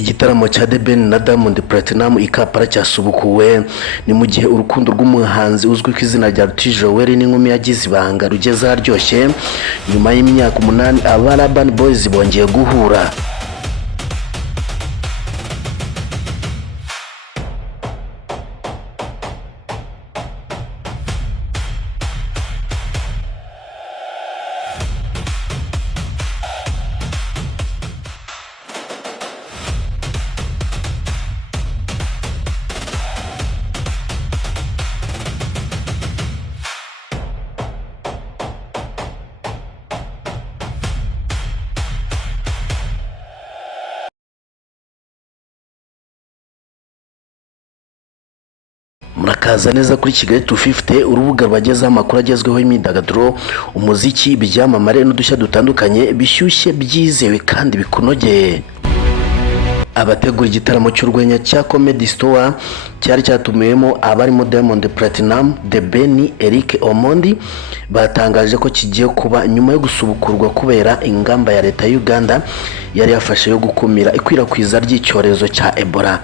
Igitaramo cha The Ben na Diamond Platinum ikapara cyasubukuwe ni mu gihe urukundo rw'umuhanzi uzwi ku izina rya Ruti Joel n'inkumi yagize ibanga rugeze haryoshye nyuma y'imyaka 8 aba Urban Boys bongeye guhura. Murakaza neza kuri Kigali 250 urubuga rwagezaho amakuru agezweho y'imyidagaduro, umuziki, ibyamamare n'udushya dutandukanye bishyushye byizewe kandi bikunogeye. Abategura igitaramo cy'urwenya cya Comedy Store cyari cyatumiyemo abarimo Diamond Platinum, The Ben, Eric Omondi batangaje ko kigiye kuba nyuma yo gusubukurwa kubera ingamba ya leta ya Uganda yari yafashe yo gukumira ikwirakwiza ry'icyorezo cya Ebola.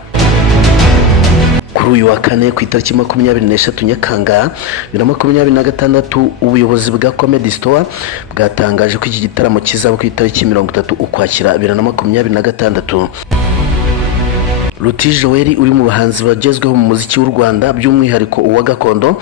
Kuri uyu wa kane ku itariki 23 Nyakanga 2026 ubuyobozi bwa Comedy Store bwatangaje ko iki gitaramo kizaba ku itariki 30 Ukwakira 2026. Ruti Joel uri mu bahanzi bagezweho mu muziki w'u Rwanda by'umwihariko uwa gakondo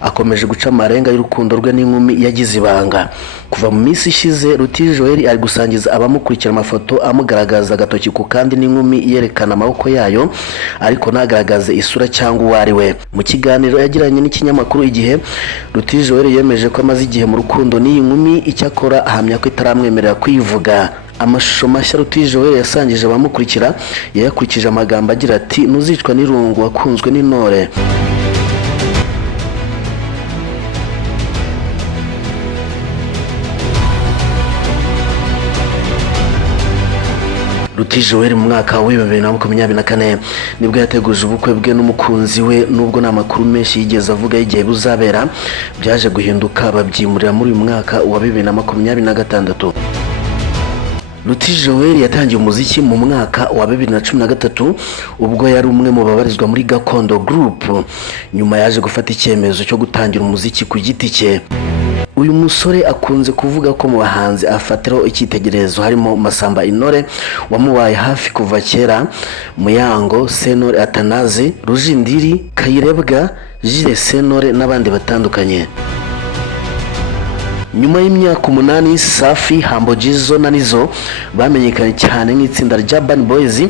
akomeje guca amarenga y'urukundo rwe n'inkumi yagize ibanga. Kuva mu minsi ishize Ruti Joel ari gusangiza abamukurikira amafoto amugaragaza agatoki ku kandi n'inkumi yerekana amaboko yayo ariko nagaragaze isura cyangwa uwari we. Mu kiganiro yagiranye n'ikinyamakuru Igihe, Ruti Joel yemeje ko amaze igihe mu rukundo n'iyi nkumi, icyakora ahamya ko itaramwemerera kwivuga. Amashusho mashya Ruti Joel yasangije abamukurikira yayakurikije amagambo agira ati "Nuzicwa n'irungu wakunzwe n'intore". Ruti Joel mu mwaka wa 2024 nibwo yateguje ubukwe bwe n'umukunzi we, nubwo n'amakuru menshi yigeze avuga igihe buzabera byaje guhinduka babyimurira muri uyu mwaka wa 2026. Ruti Joel yatangiye umuziki mu mwaka wa 2013 ubwo yari umwe mu babarizwa muri Gakondo Group, nyuma yaje gufata icyemezo cyo gutangira umuziki ku giti cye. Uyu musore akunze kuvuga ko mu bahanzi afatiraho icyitegererezo harimo Masamba Intore wamubaye hafi kuva kera, Muyango, Sentore Atanaze, Rujindiri, Kayirebwa, Jules Sentore n'abandi batandukanye. Nyuma y'imyaka 8 Safi, Humble Jizzo na Nizzo bamenyekanye cyane nk'itsinda rya Urban Boys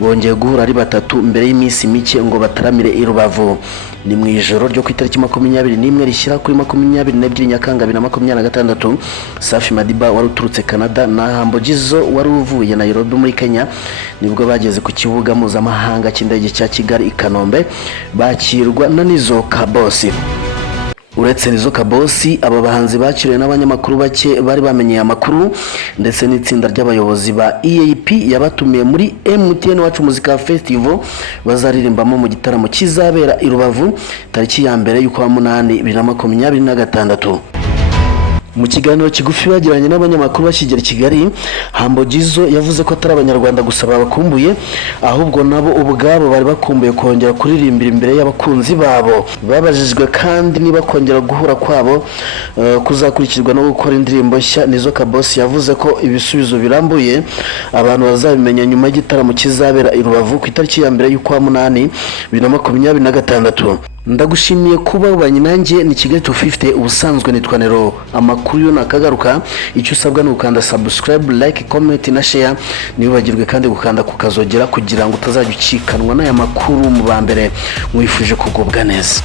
bongeye guhura ari batatu mbere y'iminsi mike ngo bataramire i Rubavu. Ni mu ijoro ryo ku itariki 21 rishyira kuri 22 Nyakanga 2026 Safi Madiba wari uturutse Canada na Humble Jizzo wari uvuye Nairobi muri Kenya nibwo bageze ku kibuga mpuzamahanga cy'indege cya Kigali i Kanombe bakirwa na Nizzo Kabosi. Uretse Nizzo Kabosi, aba bahanzi bakiriwe n'abanyamakuru bake bari bamenyeye amakuru ndetse n'itsinda ry'abayobozi ba EAP yabatumiye muri MTN Wacu Muzika Festival bazaririmbamo mu gitaramo kizabera i Rubavu tariki ya mbere y'ukwa 8 2026. Mu kiganiro kigufi bagiranye n'abanyamakuru bakigera Kigali, Humble Jizzo yavuze ko atari abanyarwanda gusa babakumbuye ahubwo nabo ubwabo bari bakumbuye kongera kuririmbira imbere y'abakunzi babo. Babajijwe kandi niba kongera guhura kwabo kuzakurikirwa no gukora indirimbo nshya, Nizzo Kabosi yavuze ko ibisubizo birambuye abantu bazabimenya nyuma y'igitaramo kizabera i Rubavu ku itariki ya mbere y'ukwa 8 2026. Ndagushimiye kuba ubanye nanjye. Ni Kigali 250 ubusanzwe nitwa Nero. Amakuru yo nakagaruka, icyo usabwa ni ukanda subscribe, like, comment na share. Nibagirwe kandi gukanda kukazogera kugira ngo utazajya ucikanwa n'aya makuru mu bambere. Mwifuje kugubwa neza.